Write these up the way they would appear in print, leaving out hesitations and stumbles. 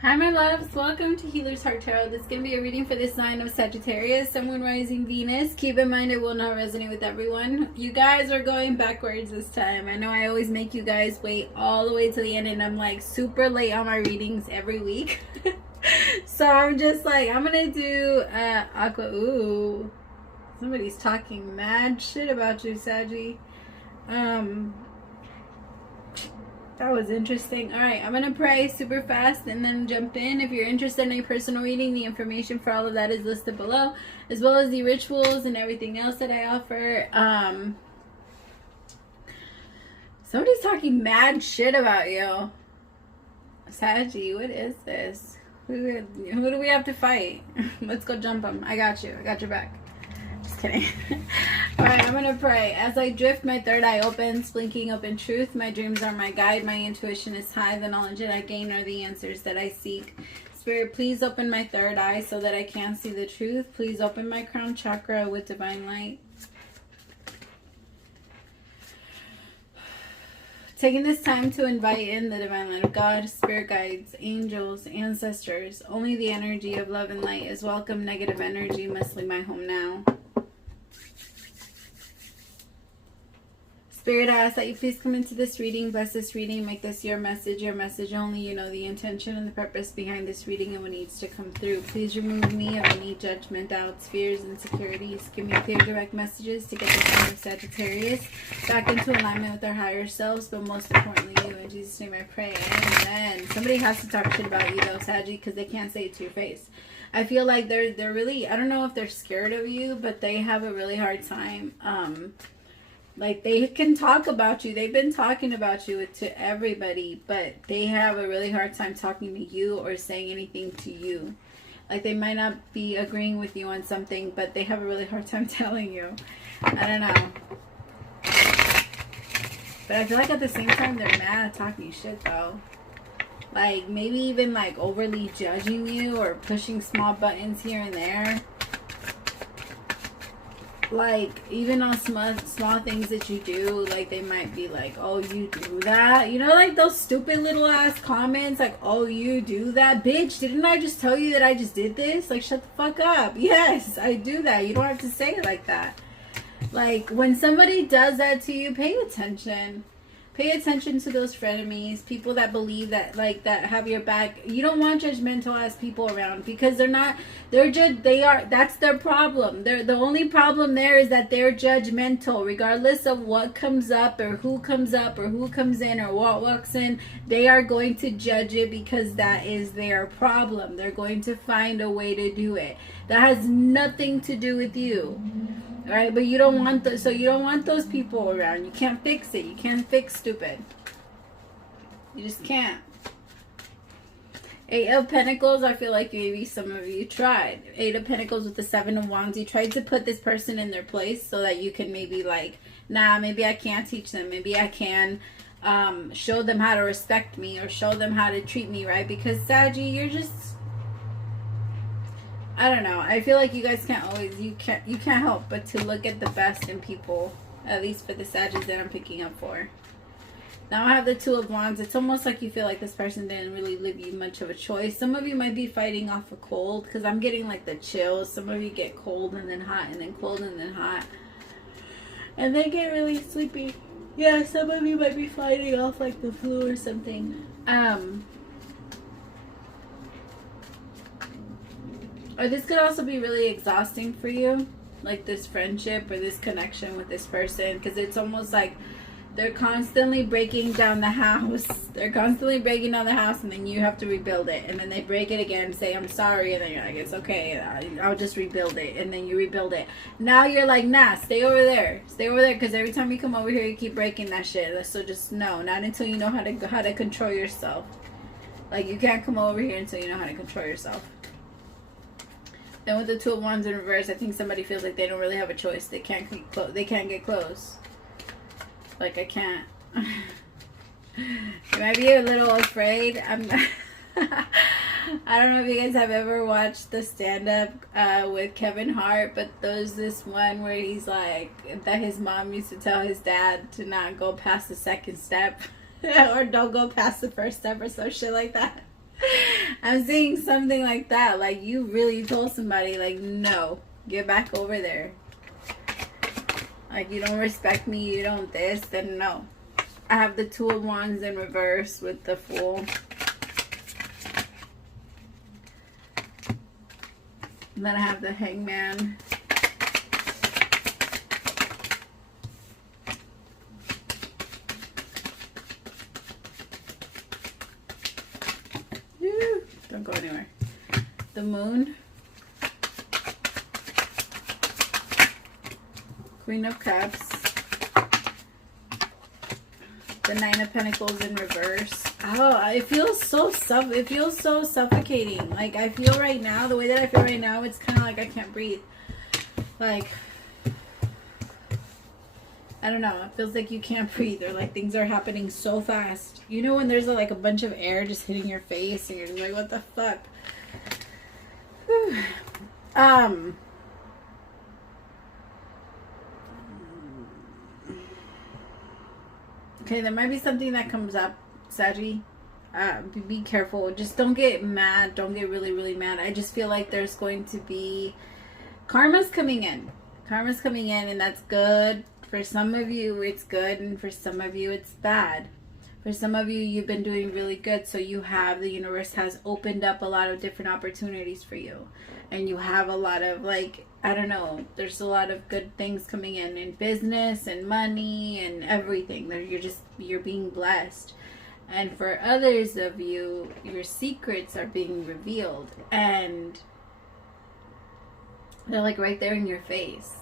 Hi my loves, welcome to Healer's Heart Tarot. This is going to be a reading for the sign of Sagittarius, Sun, Moon, Rising, Venus. Keep in mind it will not resonate with everyone. You guys are going backwards this time. I know I always make you guys wait all the way to the end and I'm like super late on my readings every week. So I'm just like, I'm going to do Aqua. Ooh, somebody's talking mad shit about you, Saggy. That was interesting. Alright, I'm going to pray super fast and then jump in. If you're interested in a personal reading, the information for all of that is listed below, as well as the rituals and everything else that I offer. Somebody's talking mad shit about you. Saggy, what is this? Who do we have to fight? Let's go jump them. I got you. I got your back. Just kidding. Alright, I'm gonna pray. As I drift, my third eye opens, blinking open truth. My dreams are my guide. My intuition is high. The knowledge that I gain are the answers that I seek. Spirit, please open my third eye so that I can see the truth. Please open my crown chakra with divine light. Taking this time to invite in the divine light of God, spirit guides, angels, ancestors. Only the energy of love and light is welcome. Negative energy must leave my home now. Spirit, I ask that you please come into this reading, bless this reading, make this your message only. You know the intention and the purpose behind this reading and what needs to come through. Please remove me of any judgment, doubts, fears, insecurities. Give me clear, direct messages to get the sign of Sagittarius back into alignment with our higher selves, but most importantly you. In Jesus' name I pray, amen. Somebody has to talk shit about you though, Saggy, because they can't say it to your face. I feel like they're really, I don't know if they're scared of you, but they have a really hard time, like they can talk about you. They've been talking about you to everybody, but they have a really hard time talking to you or saying anything to you. Like they might not be agreeing with you on something, but they have a really hard time telling you. I don't know. But I feel like at the same time they're mad at talking shit though. Like maybe even like overly judging you or pushing small buttons here and there. Like even on small things that you do, like they might be like, oh, you do that, you know, like those stupid little ass comments like, oh, you do that, bitch, didn't I just tell you that I just did this? Like, shut the fuck up. Yes, I do that. You don't have to say it like that. Like when somebody does that to you, pay attention. Pay attention to those frenemies, people that believe that, like, that have your back. You don't want judgmental ass people around because that's their problem. The only problem there is that they're judgmental. Regardless of what comes up or who comes in or what walks in, they are going to judge it because that is their problem. They're going to find a way to do it. That has nothing to do with you. All right, but you don't want you don't want those people around. You can't fix it. You can't fix stupid. You just can't. 8 of Pentacles, I feel like maybe some of you tried. 8 of Pentacles with the 7 of Wands. You tried to put this person in their place so that you can maybe like, nah, maybe I can't teach them. Maybe I can show them how to respect me or show them how to treat me, right? Because Saggy, you're just, I don't know. I feel like you guys can't always, you can't help but to look at the best in people, at least for the Sagittarius that I'm picking up for. Now I have the 2 of Wands. It's almost like you feel like this person didn't really leave you much of a choice. Some of you might be fighting off a cold because I'm getting like the chills. Some of you get cold and then hot and then cold and then hot. And they get really sleepy. Yeah, some of you might be fighting off like the flu or something. Or this could also be really exhausting for you, like this friendship or this connection with this person, because it's almost like they're constantly breaking down the house. They're constantly breaking down the house, and then you have to rebuild it. And then they break it again, say, I'm sorry, and then you're like, it's okay, I'll just rebuild it. And then you rebuild it. Now you're like, nah, stay over there. Stay over there, because every time you come over here, you keep breaking that shit. So just no, not until you know how to control yourself. Like, you can't come over here until you know how to control yourself. Then with the 2 of Wands in reverse, I think somebody feels like they don't really have a choice. They can't get close. Like, I can't. You might be a little afraid. I don't know if you guys have ever watched the stand-up with Kevin Hart, but there's this one where he's like, that his mom used to tell his dad to not go past the second step. Or don't go past the first step or some shit like that. I'm saying something like that. Like, you really told somebody, like, no, get back over there. Like, you don't respect me, you don't this, then no. I have the Two of Wands in reverse with the Fool. And then I have the Hangman. Don't go anywhere. The Moon. Queen of Cups. The Nine of Pentacles in reverse. Oh, it feels so suffocating. Like, I feel right now, the way that I feel right now, it's kind of like I can't breathe. Like, I don't know. It feels like you can't breathe, or like things are happening so fast. You know when there's like a bunch of air just hitting your face and you're like, what the fuck? Okay, there might be something that comes up, Saggy. Be careful. Just don't get mad. Don't get really, really mad. I just feel like there's going to be karma's coming in. Karma's coming in, and that's good. For some of you, it's good, and for some of you, it's bad. For some of you, you've been doing really good, so the universe has opened up a lot of different opportunities for you. And you have a lot of, like, I don't know, there's a lot of good things coming in business and money and everything. You're being blessed. And for others of you, your secrets are being revealed, and they're like right there in your face.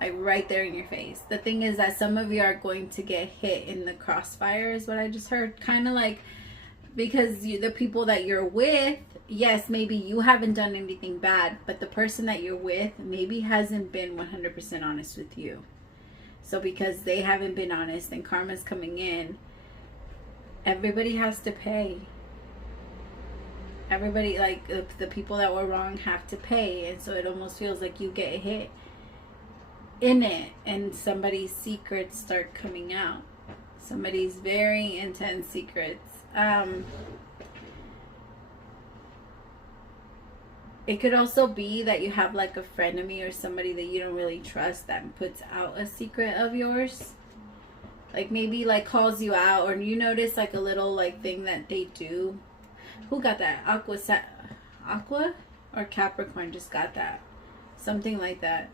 Like right there in your face. The thing is that some of you are going to get hit in the crossfire, is what I just heard. Kind of like, because the people that you're with, yes, maybe you haven't done anything bad, but the person that you're with maybe hasn't been 100% honest with you. So because they haven't been honest and karma's coming in, everybody has to pay. Everybody, like the people that were wrong have to pay. And so it almost feels like you get hit in it, and somebody's secrets start coming out. Somebody's very intense secrets. It could also be that you have like a frenemy or somebody that you don't really trust that puts out a secret of yours. Like maybe like calls you out, or you notice like a little like thing that they do. Who got that? Aqua or Capricorn just got that. Something like that.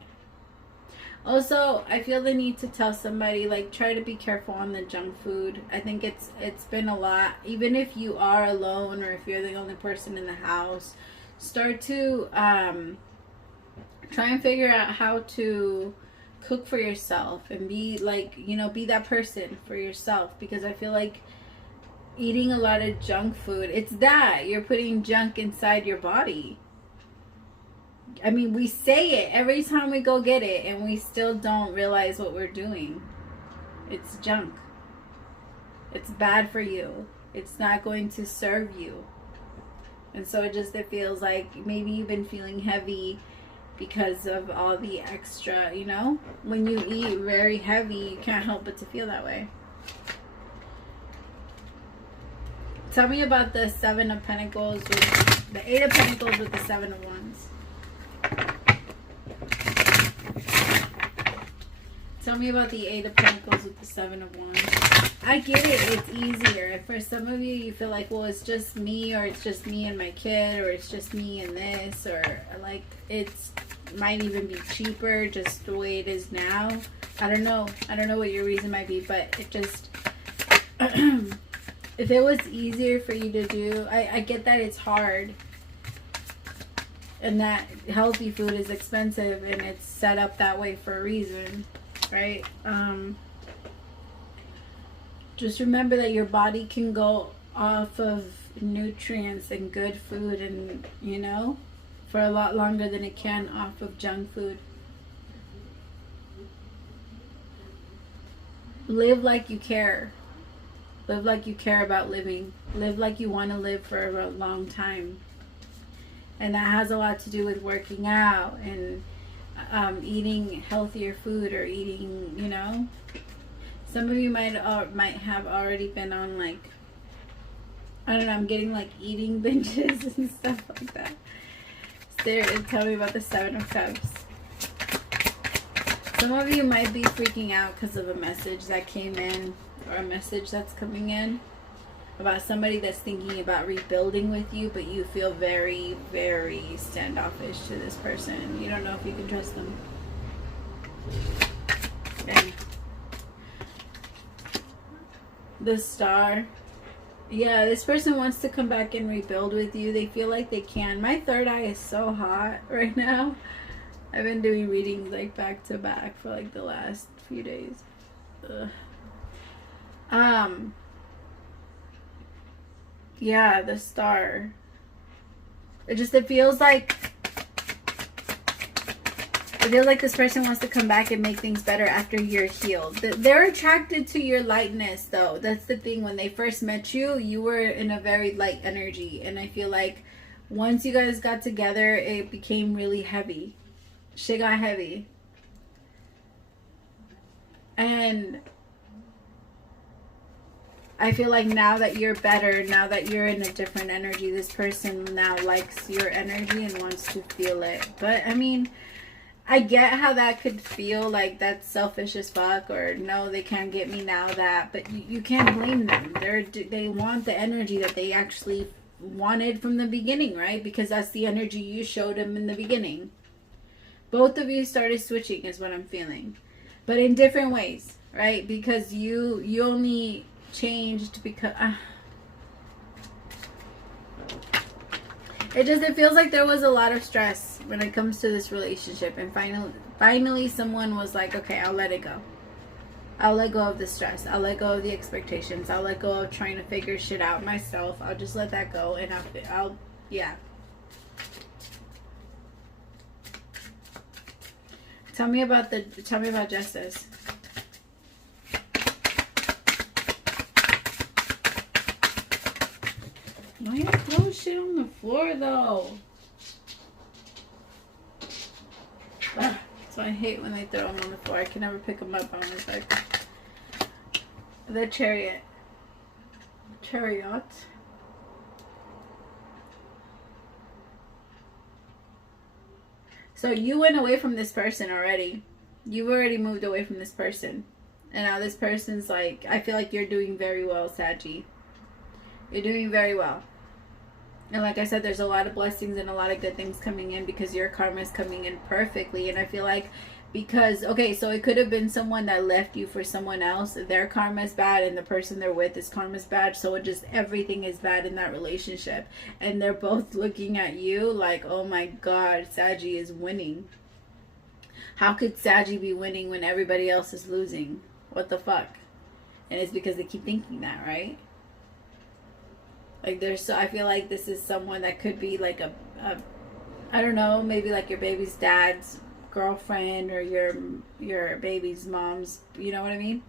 Also, I feel the need to tell somebody, like, try to be careful on the junk food. I think it's been a lot. Even if you are alone or if you're the only person in the house, start to try and figure out how to cook for yourself and be like, you know, be that person for yourself. Because I feel like eating a lot of junk food, it's that you're putting junk inside your body. I mean, we say it every time we go get it, and we still don't realize what we're doing. It's junk. It's bad for you. It's not going to serve you. And so it feels like maybe you've been feeling heavy because of all the extra, you know? When you eat very heavy, you can't help but to feel that way. Tell me about the Seven of Pentacles, with the Eight of Pentacles with the Seven of Wands. Tell me about the Eight of Pentacles with the Seven of Wands. I get it. It's easier. For some of you, you feel like, well, it's just me, or it's just me and my kid, or it's just me and this, or like it's might even be cheaper just the way it is now. I don't know. I don't know what your reason might be, but it just... if it was easier for you to do... I get that it's hard. And that healthy food is expensive, and it's set up that way for a reason. Right? Just remember that your body can go off of nutrients and good food, and you know, for a lot longer than it can off of junk food. Live like you care. Live like you care about living. Live like you want to live for a long time. And that has a lot to do with working out and eating healthier food, or eating, you know. Some of you might have already been on like I don't know, I'm getting like eating binges and stuff like that. Tell me about the Seven of Cups. Some of you might be freaking out because of a message that came in, or a message that's coming in about somebody that's thinking about rebuilding with you, but you feel very, very standoffish to this person. You don't know if you can trust them. And the Star. Yeah, this person wants to come back and rebuild with you. They feel like they can. My third eye is so hot right now. I've been doing readings like back to back for like the last few days. Ugh. Yeah, the Star. It feels like this person wants to come back and make things better after you're healed. They're attracted to your lightness, though. That's the thing. When they first met you, you were in a very light energy, and I feel like once you guys got together, it became really heavy. Shit got heavy. And I feel like now that you're better, now that you're in a different energy, this person now likes your energy and wants to feel it. But I mean, I get how that could feel like that's selfish as fuck, or no, they can't get me now, that, but you can't blame them. They want the energy that they actually wanted from the beginning, right? Because that's the energy you showed them in the beginning. Both of you started switching is what I'm feeling, but in different ways, right? Because you only changed because it feels like there was a lot of stress when it comes to this relationship, and finally someone was like, okay, I'll let it go. I'll let go of the stress. I'll let go of the expectations. I'll let go of trying to figure shit out myself. I'll just let that go, and I'll yeah. Tell me about justice. Why you throw shit on the floor, though? So I hate when they throw them on the floor. I can never pick them up. I was like, the chariot. Chariot. So you went away from this person already. You've already moved away from this person. And now this person's like, I feel like you're doing very well, Saggy. You're doing very well. And like I said, there's a lot of blessings and a lot of good things coming in because your karma is coming in perfectly. And I feel like okay, so it could have been someone that left you for someone else. Their karma is bad, and the person they're with, is karma is bad. So everything is bad in that relationship. And they're both looking at you like, oh my God, Saggy is winning. How could Saggy be winning when everybody else is losing? What the fuck? And it's because they keep thinking that, right? Like I feel like this is someone that could be like I don't know, maybe like your baby's dad's girlfriend, or your baby's mom's, you know what I mean,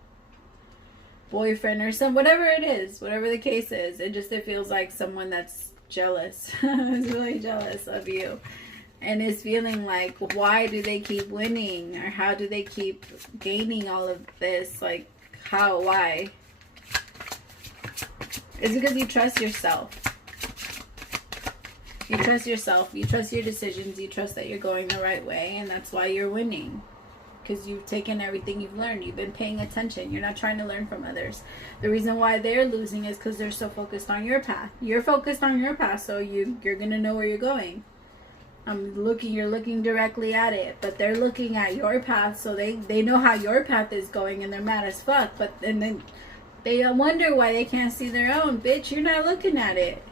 boyfriend, or whatever it is, whatever the case is. It feels like someone that's jealous, is really jealous of you, and is feeling like, why do they keep winning, or how do they keep gaining all of this, like how, why? It's because you trust yourself. You trust yourself. You trust your decisions. You trust that you're going the right way. And that's why you're winning. Because you've taken everything you've learned. You've been paying attention. You're not trying to learn from others. The reason why they're losing is because they're so focused on your path. You're focused on your path, so you're going to know where you're going. You're looking directly at it. But they're looking at your path, so they know how your path is going, and they're mad as fuck. And then they wonder why they can't see their own. Bitch, you're not looking at it.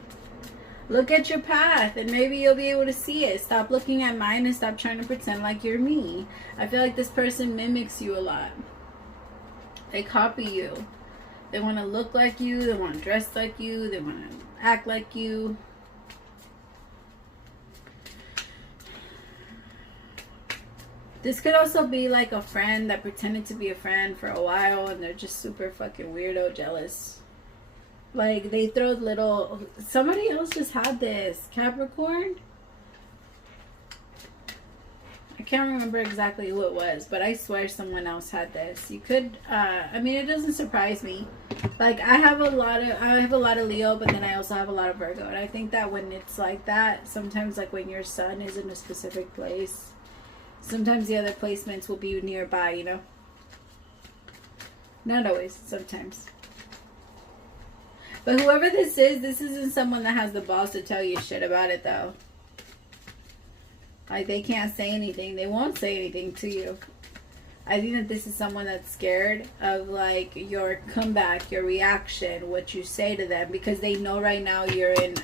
Look at your path, and maybe you'll be able to see it. Stop looking at mine and stop trying to pretend like you're me. I feel like this person mimics you a lot. They copy you. They want to look like you. They want to dress like you. They want to act like you. This could also be like a friend that pretended to be a friend for a while, and they're just super fucking weirdo jealous. Like, they throw little... Somebody else just had this. Capricorn? I can't remember exactly who it was, but I swear someone else had this. You could... I mean, it doesn't surprise me. Like I have a lot of Leo, but then I also have a lot of Virgo, and I think that when it's like that, sometimes like when your sun is in a specific place, sometimes the other placements will be nearby, you know. Not always, sometimes. But whoever this isn't someone that has the balls to tell you shit about it, though. Like, they can't say anything. They won't say anything to you. I think that this is someone that's scared of, like, your comeback, your reaction, what you say to them. Because they know right now you're in,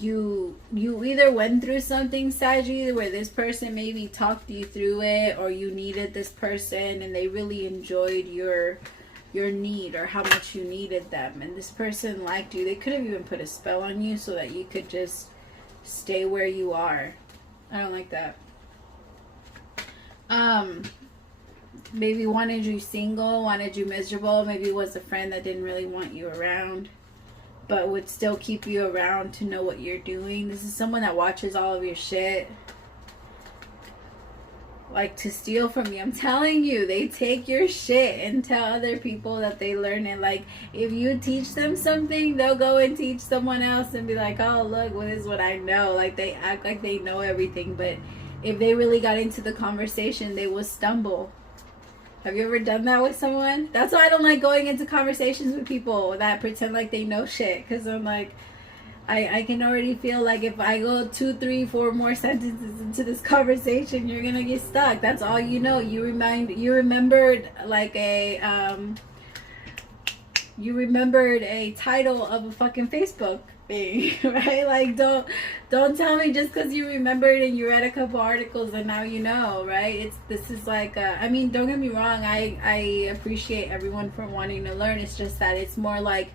you either went through something, Saggy, where this person maybe talked you through it, or you needed this person and they really enjoyed your need or how much you needed them, and this person liked you. They could have even put a spell on you so that you could just stay where you are. I don't like that. Maybe wanted you single, wanted you miserable. Maybe it was a friend that didn't really want you around, but would still keep you around to know what you're doing. This is someone that watches all of your shit, like to steal from you. I'm telling you, they take your shit and tell other people that they learn it. Like, if you teach them something, they'll go and teach someone else and be like, oh, look, well, this is what I know. Like, they act like they know everything, but if they really got into the conversation, they will stumble. Have you ever done that with someone? That's why I don't like going into conversations with people that pretend like they know shit, because I'm like, I can already feel like if I go 2, 3, 4 more sentences into this conversation, you're gonna get stuck. That's all you know. You remembered like a title of a fucking Facebook thing, right? Like, don't tell me just because you remembered and you read a couple articles and now you know, right? This is like I mean, don't get me wrong, I appreciate everyone for wanting to learn. It's just that it's more like,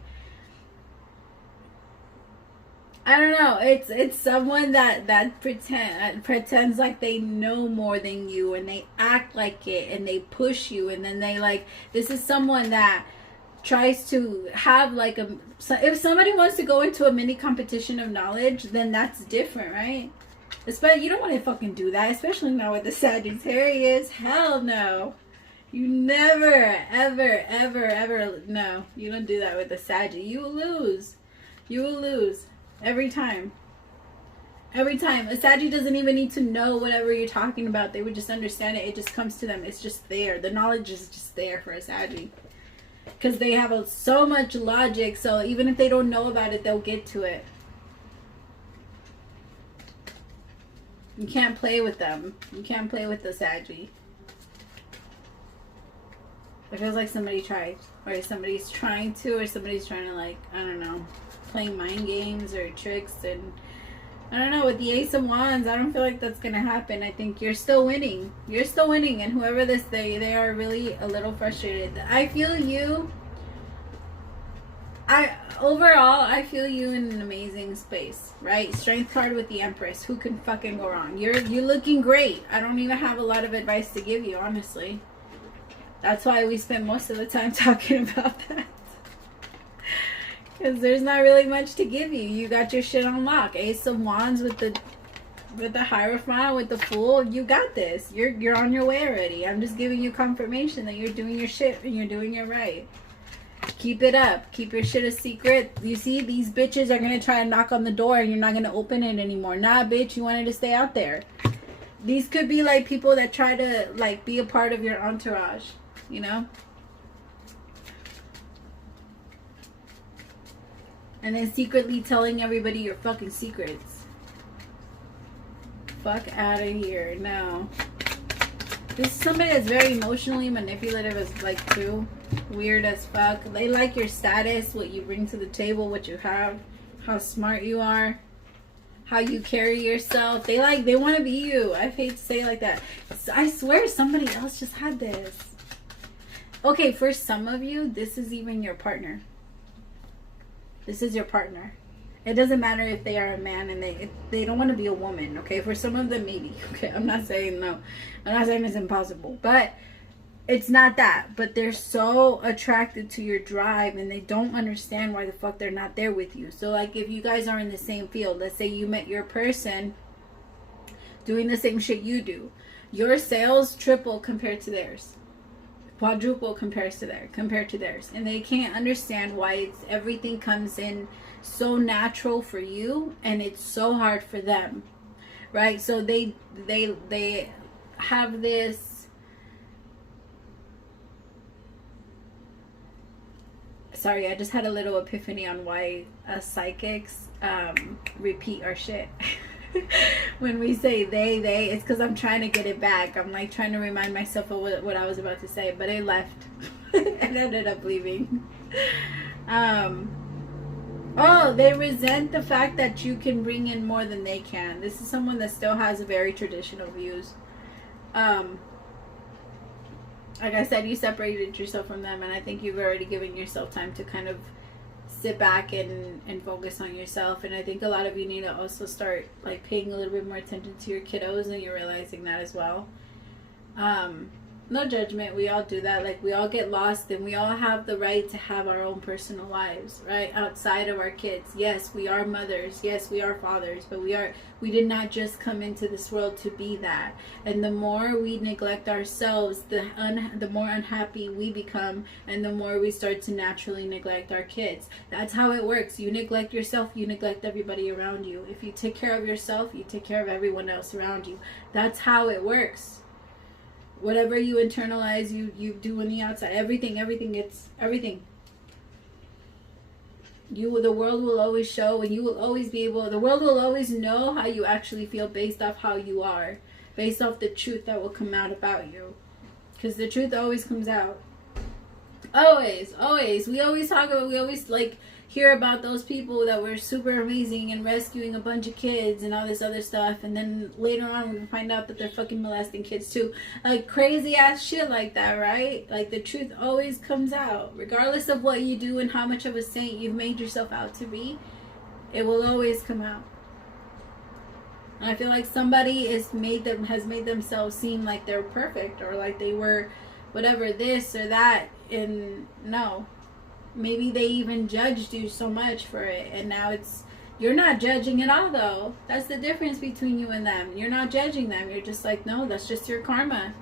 I don't know. It's someone that pretends like they know more than you, and they act like it, and they push you, and then they like. This is someone that tries to have like a. If somebody wants to go into a mini competition of knowledge, then that's different, right? Especially, you don't want to fucking do that, especially not with the Sagittarius. Hell no. You never, ever, ever, ever. No, you don't do that with the Saggy. You will lose. You will lose. Every time. Every time. A Saggy doesn't even need to know whatever you're talking about. They would just understand it. It just comes to them. It's just there. The knowledge is just there for a Saggy. Because they have so much logic. So even if they don't know about it, they'll get to it. You can't play with them. You can't play with the Saggy. It feels like somebody tried. Or somebody's trying to. Or somebody's trying to, like, I don't know, playing mind games or tricks. And I don't know, with the Ace of Wands, I don't feel like that's gonna happen. I think you're still winning. You're still winning, and whoever they are really a little frustrated. I feel you. Overall, I feel you in an amazing space, right? Strength card with the Empress. Who can fucking go wrong? You're looking great. I don't even have a lot of advice to give you, honestly. That's why we spend most of the time talking about that. Because there's not really much to give you. You got your shit on lock. Ace of Wands with the Hierophant, with the Fool. You got this. You're on your way already. I'm just giving you confirmation that you're doing your shit and you're doing it right. Keep it up. Keep your shit a secret. You see, these bitches are going to try to knock on the door and you're not going to open it anymore. Nah, bitch, you wanted to stay out there. These could be like people that try to like be a part of your entourage, you know? And then secretly telling everybody your fucking secrets. Fuck out of here. No. This is somebody that's very emotionally manipulative, as like too. Weird as fuck. They like your status, what you bring to the table, what you have, how smart you are, how you carry yourself. They want to be you. I hate to say it like that. I swear somebody else just had this. Okay, for some of you, this is even your partner. This is your partner. It doesn't matter if they are a man and they don't want to be a woman, okay? For some of them, maybe. Okay, I'm not saying no. I'm not saying it's impossible. But it's not that. But they're so attracted to your drive and they don't understand why the fuck they're not there with you. So, like, if you guys are in the same field, let's say you met your person doing the same shit you do. Your sales triple compared to theirs. quadruple compared to theirs, and they can't understand why everything comes in so natural for you and it's so hard for them, right? So they have this, sorry, I just had a little epiphany on why us psychics repeat our shit. When we say they, it's because I'm trying to get it back. I'm like trying to remind myself of what I was about to say, but it left. It ended up leaving. Oh, they resent the fact that you can bring in more than they can. This is someone that still has very traditional views. Like I said, you separated yourself from them, and I think you've already given yourself time to kind of sit back and focus on yourself. And I think a lot of you need to also start like paying a little bit more attention to your kiddos, and you're realizing that as well. No judgment, we all do that. Like, we all get lost, and we all have the right to have our own personal lives, right, outside of our kids. Yes, we are mothers, yes, we are fathers, but we did not just come into this world to be that. And the more we neglect ourselves, the more unhappy we become, and the more we start to naturally neglect our kids. That's how it works. You neglect yourself, you neglect everybody around you. If you take care of yourself, you take care of everyone else around you. That's how it works. Whatever you internalize, you do on the outside. Everything. The world will always show, and you will always be able, the world will always know how you actually feel based off how you are. Based off the truth that will come out about you. Because the truth always comes out. Always. We always like hear about those people that were super amazing and rescuing a bunch of kids and all this other stuff, and then later on we find out that they're fucking molesting kids too. Like crazy ass shit like that, right? Like the truth always comes out. Regardless of what you do and how much of a saint you've made yourself out to be, it will always come out. And I feel like somebody has made themselves seem like they're perfect, or like they were whatever this or that, and no. Maybe they even judged you so much for it, and now you're not judging at all, though. That's the difference between you and them. You're not judging them. You're just like, no, that's just your karma.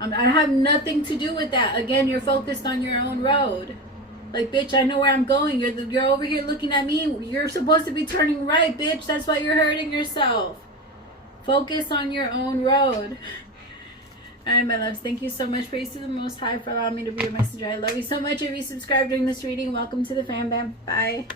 I have nothing to do with that. Again, you're focused on your own road. Like, bitch, I know where I'm going. You're over here looking at me. You're supposed to be turning right, bitch. That's why you're hurting yourself. Focus on your own road. Alright, my loves, thank you so much. Praise to the Most High for allowing me to be your messenger. I love you so much. If you subscribed during this reading, welcome to the fam bam. Bye.